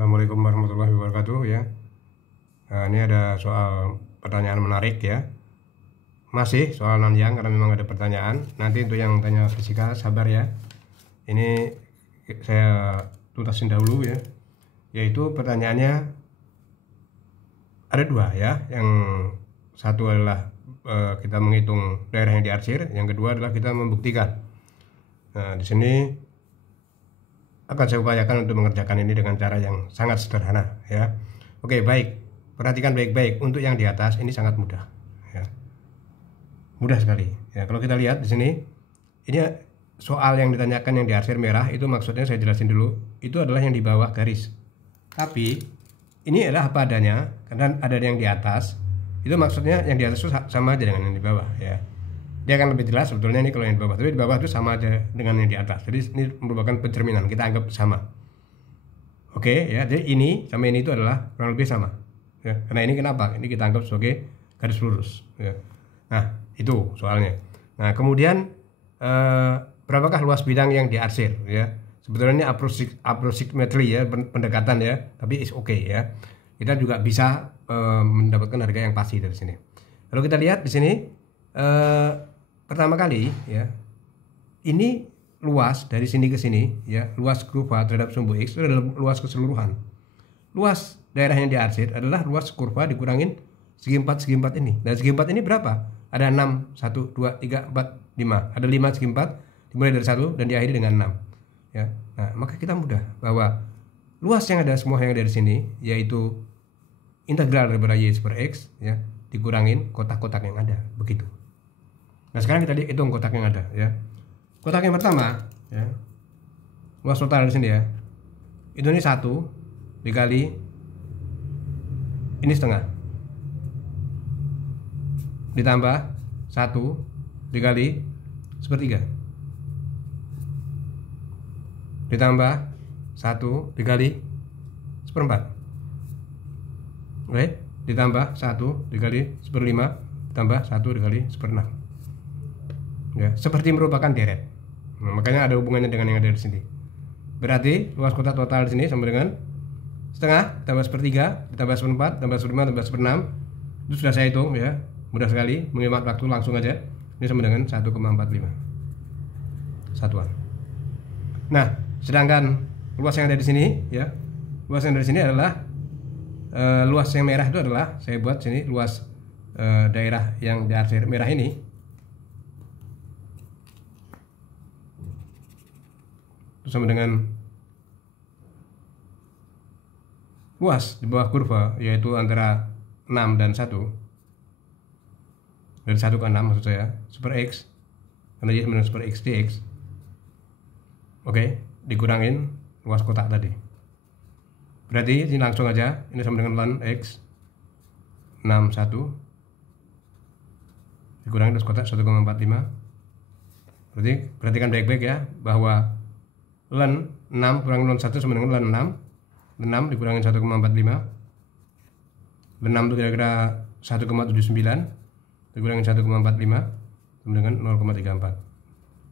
Assalamualaikum warahmatullahi wabarakatuh ya. Nah, ini ada soal pertanyaan menarik ya. Masih soal non-yang karena memang ada pertanyaan. Nanti untuk yang tanya fisika sabar ya. Ini saya tuntasin dahulu ya. Yaitu pertanyaannya ada dua ya. Yang satu adalah kita menghitung daerah yang diarsir, yang kedua adalah kita membuktikan. Nah, di sini akan saya upayakan untuk mengerjakan ini dengan cara yang sangat sederhana ya. Oke, baik, perhatikan baik-baik. Untuk yang di atas ini sangat mudah ya. Mudah sekali ya. Kalau kita lihat di sini, ini soal yang ditanyakan yang diarsir merah, itu maksudnya saya jelasin dulu, itu adalah yang di bawah garis. Tapi ini adalah apa adanya, karena ada yang di atas, itu maksudnya yang di atas itu sama aja dengan yang di bawah ya. Dia akan lebih jelas sebetulnya ini kalau yang di bawah, tapi di bawah itu sama aja dengan yang di atas. Jadi ini merupakan pencerminan, kita anggap sama. Oke ya, jadi ini sama ini itu adalah kurang lebih sama ya. Karena ini kenapa? Ini kita anggap sebagai garis lurus ya. Nah, itu soalnya. Nah, kemudian berapakah luas bidang yang diarsir ya? Sebetulnya ini approximately ya, pendekatan ya, tapi is okay ya. Kita juga bisa mendapatkan harga yang pasti dari sini. Kalau kita lihat di sini pertama kali ya, ini luas dari sini ke sini ya, luas kurva terhadap sumbu X itu adalah luas keseluruhan. Luas daerah yang diarsir adalah luas kurva dikurangin segi 4 ini. Dan segi 4 ini berapa? Ada 6, 1, 2, 3, 4, 5. Ada 5 segi 4 dimulai dari 1 dan diakhiri dengan 6 ya. Nah, maka kita mudah bahwa luas yang ada semua yang ada di sini yaitu integral daripada Y per X ya, dikurangin kotak-kotak yang ada, begitu. Nah, sekarang kita hitung kotak yang ada ya. Kotak yang pertama ya, luas total di sini ya, itu ini 1 dikali ini setengah ditambah 1 dikali 1/3 ditambah 1 dikali 1/4, oke, ditambah 1 dikali 1/5 ditambah 1 dikali 1/6 ya, seperti merupakan deret. Nah, makanya ada hubungannya dengan yang ada di sini. Berarti luas kotak total di sini sama dengan setengah tambah 1/3 ditambah 1/4 tambah 1/5 tambah 1/6. Itu sudah saya hitung ya, mudah sekali, menghemat waktu langsung aja. Ini sama dengan 1,45 satuan. Nah, sedangkan luas yang ada di sini ya, luas yang ada di sini adalah luas yang merah itu adalah saya buat sini luas daerah yang diarsir merah ini sama dengan luas di bawah kurva, yaitu antara 6 dan 1, dari 1 ke 6 maksud saya, super X, karena dia sama dengan super X dx, oke, dikurangin luas kotak tadi. Berarti ini langsung aja, ini sama dengan ln X 61 dikurangin luas kotak 1,45. Berarti perhatikan baik-baik ya, bahwa ln 6 kurang ln 1 sama dengan ln 6. Ln 6 dikurangin 1,45. Ln 6 itu kira-kira 1,79 dikurangin 1,45 sama dengan 0,34.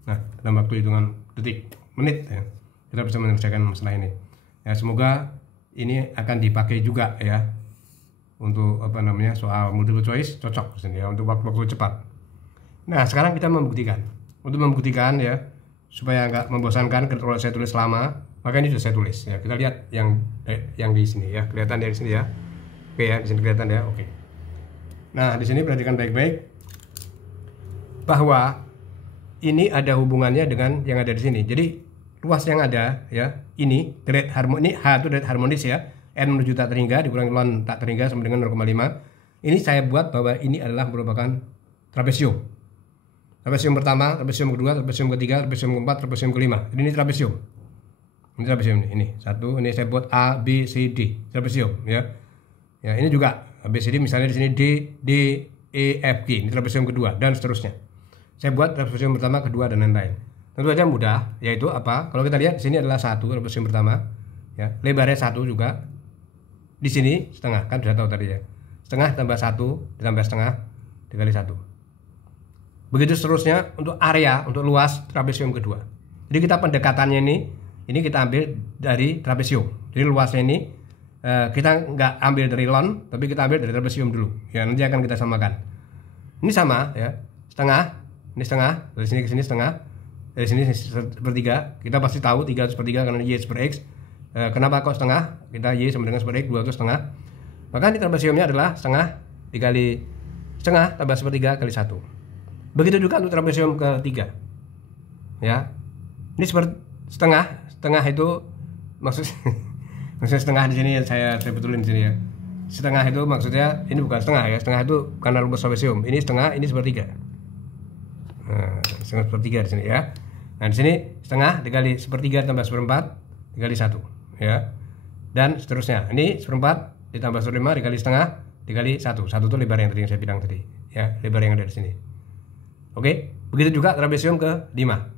Nah, dalam waktu hitungan detik, menit ya, kita bisa menyelesaikan masalah ini. Ya, semoga ini akan dipakai juga ya untuk apa namanya, soal multiple choice cocok sini ya, untuk waktu-waktu cepat. Nah, sekarang kita membuktikan. Untuk membuktikan ya, supaya nggak membosankan kalau saya tulis lama, maka ini sudah saya tulis ya. Kita lihat yang di sini ya, kelihatan dari sini ya. Oke ya, di sini kelihatan ya. Oke. Nah, di sini perhatikan baik-baik bahwa ini ada hubungannya dengan yang ada di sini. Jadi luas yang ada ya, ini direct harmoni, H itu direct harmonis ya, N menuju tak terhingga dikurangi ln tak terhingga sama dengan 0,5. Ini saya buat bahwa ini adalah merupakan trapesium. Trapesium pertama, trapesium kedua, trapesium ketiga, trapesium keempat, trapesium kelima. Ini trapesium. Ini trapesium ini. Satu, ini saya buat A, B, C, D. Trapesium ya. Ya, ini juga A, B, C, D, misalnya di sini D, E, F, G. Ini trapesium kedua dan seterusnya. Saya buat trapesium pertama, kedua dan lain-lain. Tentu saja mudah, yaitu apa? Kalau kita lihat di sini adalah 1 trapesium pertama ya. Lebarnya 1 juga. Di sini setengah, kan sudah tahu tadi ya. Setengah tambah 1 ditambah setengah dikali 1. Begitu seterusnya untuk area, untuk luas trapesium kedua. Jadi kita pendekatannya ini kita ambil dari trapesium. Jadi luasnya ini kita nggak ambil dari ln, tapi kita ambil dari trapesium dulu. Ya, nanti akan kita samakan. Ini sama ya, setengah, ini setengah, dari sini ke sini setengah, dari sini sepertiga. Kita pasti tahu 3 sepertiga karena y per x. Kenapa kok setengah? Kita y sama dengan seper x, 2 itu setengah. Maka ini trapesiumnya adalah setengah dikali setengah tambah sepertiga kali 1. Begitu juga untuk trapesium ketiga. Ya, ini setengah itu maksudnya setengah di sini saya betulin di sini ya. Setengah itu maksudnya ini bukan setengah ya. Setengah itu karena rumus trapesium. Ini setengah, ini sepertiga. Nah, setengah sepertiga di sini ya. Nah, di sini setengah dikali sepertiga tambah seperempat dikali 1 ya. Dan seterusnya. Ini seperempat ditambah 1/5 dikali setengah dikali 1. 1 itu lebar yang tadi yang saya bilang tadi ya, lebar yang ada di sini. Oke, begitu juga trapesium ke 5.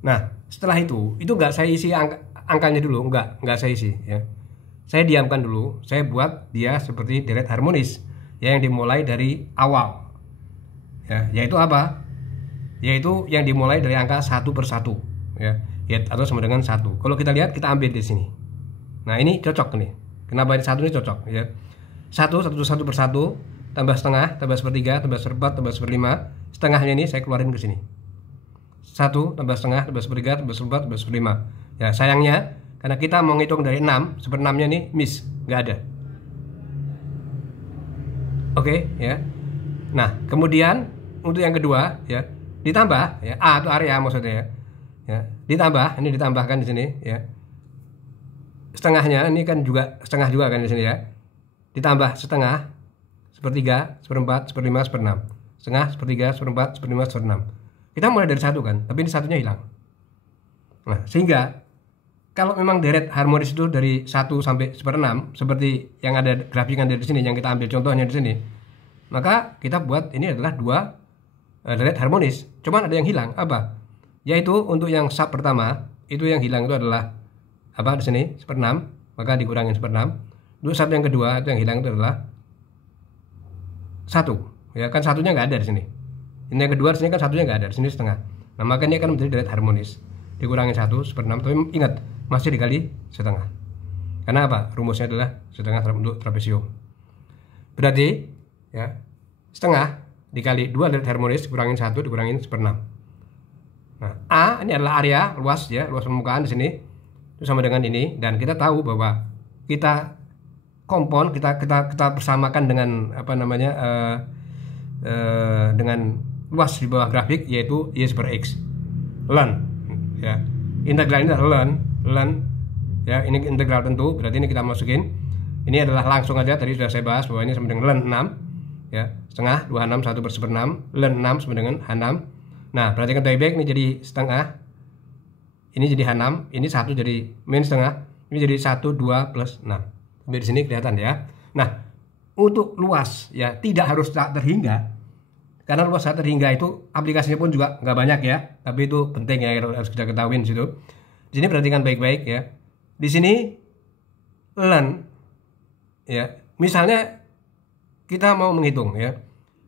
Nah, setelah itu nggak saya isi angkanya dulu, nggak saya isi ya. Saya diamkan dulu, saya buat dia seperti deret harmonis ya, yang dimulai dari awal ya, yaitu apa? Yaitu yang dimulai dari angka 1 per 1 ya, atau sama dengan 1. Kalau kita lihat, kita ambil di sini. Nah, ini cocok nih. Kenapa ini 1 ini cocok ya? 1 per 1 tambah setengah tambah sepertiga tambah seperempat tambah seperlima, setengahnya ini saya keluarin ke sini. 1 tambah setengah tambah sepertiga tambah seperempat tambah seperlima. Ya, sayangnya karena kita mau ngitung dari 6, seper-6-nya nih miss, nggak ada. Oke ya. Nah, kemudian untuk yang kedua ya, ditambah ya, A itu area maksudnya ya. Ya, ditambah, ini ditambahkan di sini ya. Setengahnya ini kan juga setengah juga kan di sini ya. Ditambah setengah, sepertiga, seperempat, seperlima, seperenam. Setengah, sepertiga, seperempat, seperlima, seperenam. Kita mulai dari 1 kan, tapi ini satunya hilang. Nah, sehingga kalau memang deret harmonis itu dari 1 sampai seperenam, seperti yang ada grafikan dari sini, yang kita ambil contohnya di sini, maka kita buat ini adalah 2 deret harmonis. Cuman ada yang hilang, apa? Yaitu untuk yang sub pertama, itu yang hilang itu adalah apa di sini? Seperenam, maka dikurangin seperenam. Untuk sub yang kedua, itu yang hilang itu adalah 1. Ya, kan satunya nggak ada di sini. Ini yang kedua di sini kan satunya nggak ada, di sini setengah. Nah, maka ini akan menjadi deret harmonis. Dikurangin 1 seperenam, tapi ingat masih dikali setengah. Karena apa? Rumusnya adalah setengah untuk trapesium. Berarti ya, setengah dikali 2 deret harmonis dikurangin 1 dikurangin seperenam. Nah, A ini adalah area luas ya, luas permukaan di sini. Itu sama dengan ini, dan kita tahu bahwa kita kompon kita persamakan dengan apa namanya dengan luas di bawah grafik, yaitu y per x ln ya. Integral ini adalah ln ya, ini integral tentu, berarti ini kita masukin. Ini adalah langsung aja, tadi sudah saya bahas bahwa ini sama dengan ln 6 ya, setengah 26 1 per seperenam, ln 6 sama dengan h6. Nah, perhatikan baik-baik, ini jadi setengah, ini jadi h6, ini 1 jadi min setengah, ini jadi 1 2 plus 6. Sampai di sini kelihatan ya. Nah, untuk luas ya tidak harus tak terhingga. Karena luas tak terhingga itu aplikasinya pun juga nggak banyak ya, tapi itu penting ya, harus kita ketahui di situ. Di sini perhatikan baik-baik ya. Di sini ln ya, misalnya kita mau menghitung ya,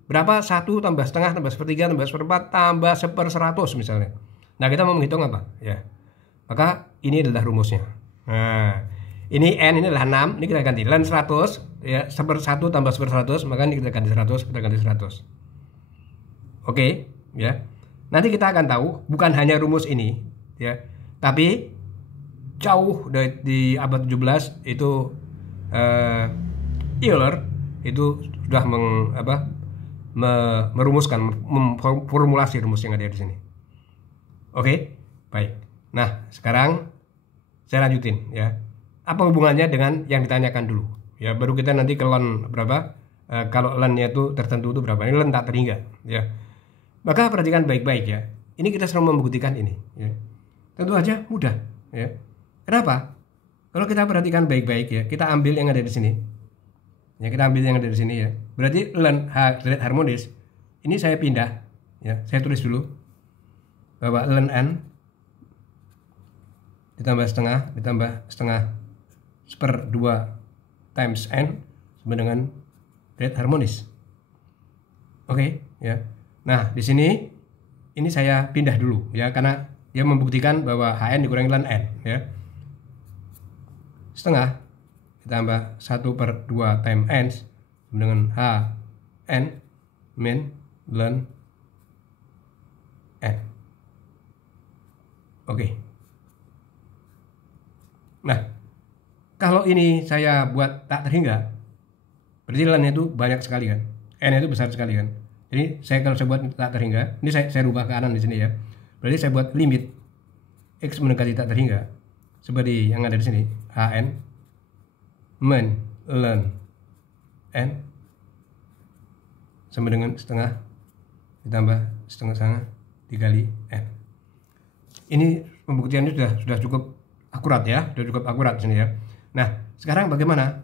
berapa 1 tambah setengah tambah sepertiga tambah seperempat tambah 1/100 misalnya. Nah, kita mau menghitung apa ya, maka ini adalah rumusnya. Nah, ini n, ini adalah 6, ini kita ganti ln 100 ya, 1/1 tambah 1/100, maka ini kita ganti 100, kita ganti 100. Oke ya. Nanti kita akan tahu bukan hanya rumus ini ya, tapi jauh di abad 17 itu Euler itu sudah merumuskan, memformulasi rumus yang ada di sini. Oke, baik. Nah, sekarang saya lanjutin ya. Apa hubungannya dengan yang ditanyakan dulu? Ya, baru kita nanti ke ln berapa. Kalau ln-nya itu tertentu itu berapa? Ini ln tak terhingga ya. Maka perhatikan baik-baik ya. Ini kita sedang membuktikan ini ya. Tentu aja mudah ya. Kenapa? Kalau kita perhatikan baik-baik ya, kita ambil yang ada di sini. Ya, kita ambil yang ada di sini ya. Berarti ln deret harmonis ini saya pindah ya. Saya tulis dulu bahwa ln n ditambah setengah seper 2 times n sama dengan deret harmonis. Oke ya. Nah, di sini ini saya pindah dulu ya, karena dia membuktikan bahwa Hn dikurangi ln n ya. Setengah ditambah 1/2 time n sama dengan h n min ln n. Oke. Nah, kalau ini saya buat tak terhingga, berarti ln itu banyak sekali kan, n itu besar sekali kan. Jadi kalau saya buat tak terhingga, ini saya rubah ke kanan di sini ya. Berarti saya buat limit x mendekati tak terhingga seperti yang ada di sini, hn min ln n sama dengan setengah ditambah setengah dikali n. Ini pembuktiannya sudah cukup akurat ya, sudah cukup akurat di sini ya. Nah, sekarang bagaimana?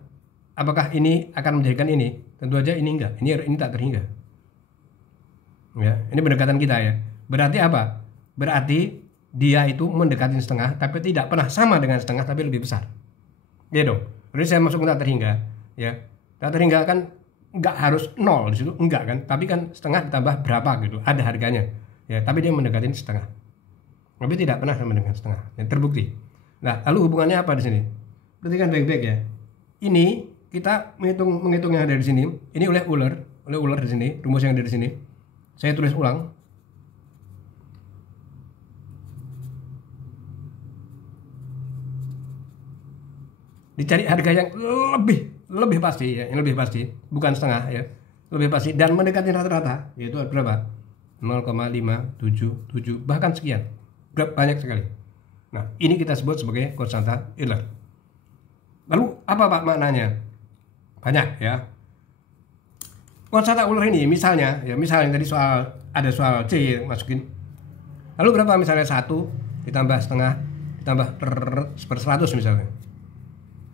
Apakah ini akan menjadikan ini? Tentu aja ini enggak. Ini tak terhingga. Ya, ini pendekatan kita ya. Berarti apa? Berarti dia itu mendekati setengah tapi tidak pernah sama dengan setengah tapi lebih besar. Gitu. Jadi saya masuk ke tak terhingga ya. Tak terhingga kan enggak harus 0 di situ, enggak kan? Tapi kan setengah ditambah berapa gitu, ada harganya. Ya, tapi dia mendekati setengah. Tapi tidak pernah sama dengan setengah. Ya, terbukti. Nah, lalu hubungannya apa di sini? Perhatikan baik-baik ya. Ini kita menghitung yang ada di sini. Ini oleh Euler di sini, rumus yang ada di sini. Saya tulis ulang. Dicari harga yang lebih pasti ya, yang lebih pasti, bukan setengah ya. Lebih pasti dan mendekati rata-rata, yaitu berapa? 0,577 bahkan sekian. Banyak sekali. Nah, ini kita sebut sebagai konstanta Euler. Lalu apa Pak maknanya? Banyak ya. Konstanta Euler ini misalnya tadi ada soal C masukin. Lalu berapa misalnya 1 ditambah setengah ditambah 1/100 misalnya.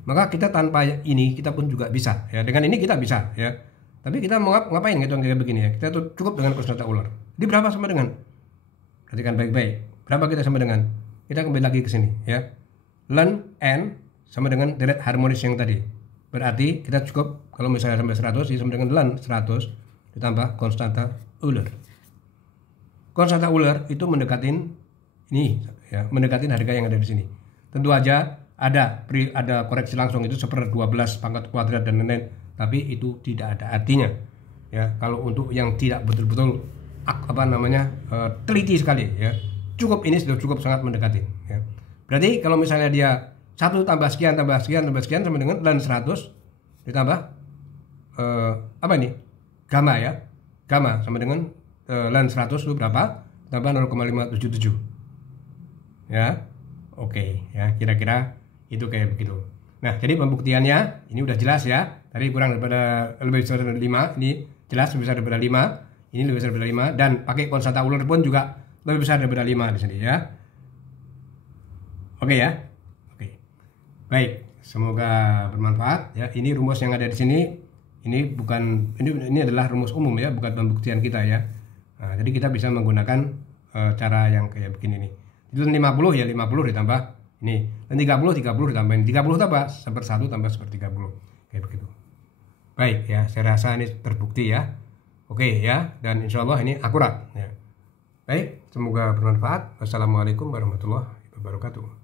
Maka kita tanpa ini kita pun juga bisa ya. Dengan ini kita bisa ya. Tapi kita mau ngapain ngitung kayak begini ya? Kita tuh cukup dengan konstanta Euler. Di berapa sama dengan? Perhatikan baik-baik. Berapa kita sama dengan? Kita kembali lagi ke sini ya. Ln n sama dengan deret harmonis yang tadi. Berarti kita cukup kalau misalnya sampai 100 sama dengan ln 100 ditambah konstanta Euler. Konstanta Euler itu mendekatin ini ya, mendekatin harga yang ada di sini. Tentu aja ada koreksi langsung itu 1/12 pangkat kuadrat dan lain-lain, tapi itu tidak ada artinya. Ya, kalau untuk yang tidak betul-betul teliti sekali ya. Ini sudah cukup sangat mendekati ya. Berarti kalau misalnya dia 1 tambah sekian sama dengan ln 100 ditambah gamma ya. Gamma sama dengan ln 100 itu berapa? Tambah 0,577. Ya. Oke, ya kira-kira itu kayak begitu. Nah, jadi pembuktiannya ini udah jelas ya. Tadi lebih besar dari 5, ini jelas lebih besar daripada 5, ini lebih besar daripada 5 dan pakai konstanta Euler pun juga lebih besar daripada 5 di sini ya. Oke ya. Oke. Baik, semoga bermanfaat ya. Ini rumus yang ada di sini. Ini adalah rumus umum ya, bukan pembuktian kita ya. Nah, jadi kita bisa menggunakan cara yang kayak begini nih. Itu 50 ya 50 ditambah ini. Dan 30 ditambah ini. 30 tambah 1/1 tambah 1/30. Kayak begitu. Baik ya, saya rasa ini terbukti ya. Oke ya, dan insya Allah ini akurat ya. Baik, semoga bermanfaat. Wassalamualaikum warahmatullahi wabarakatuh.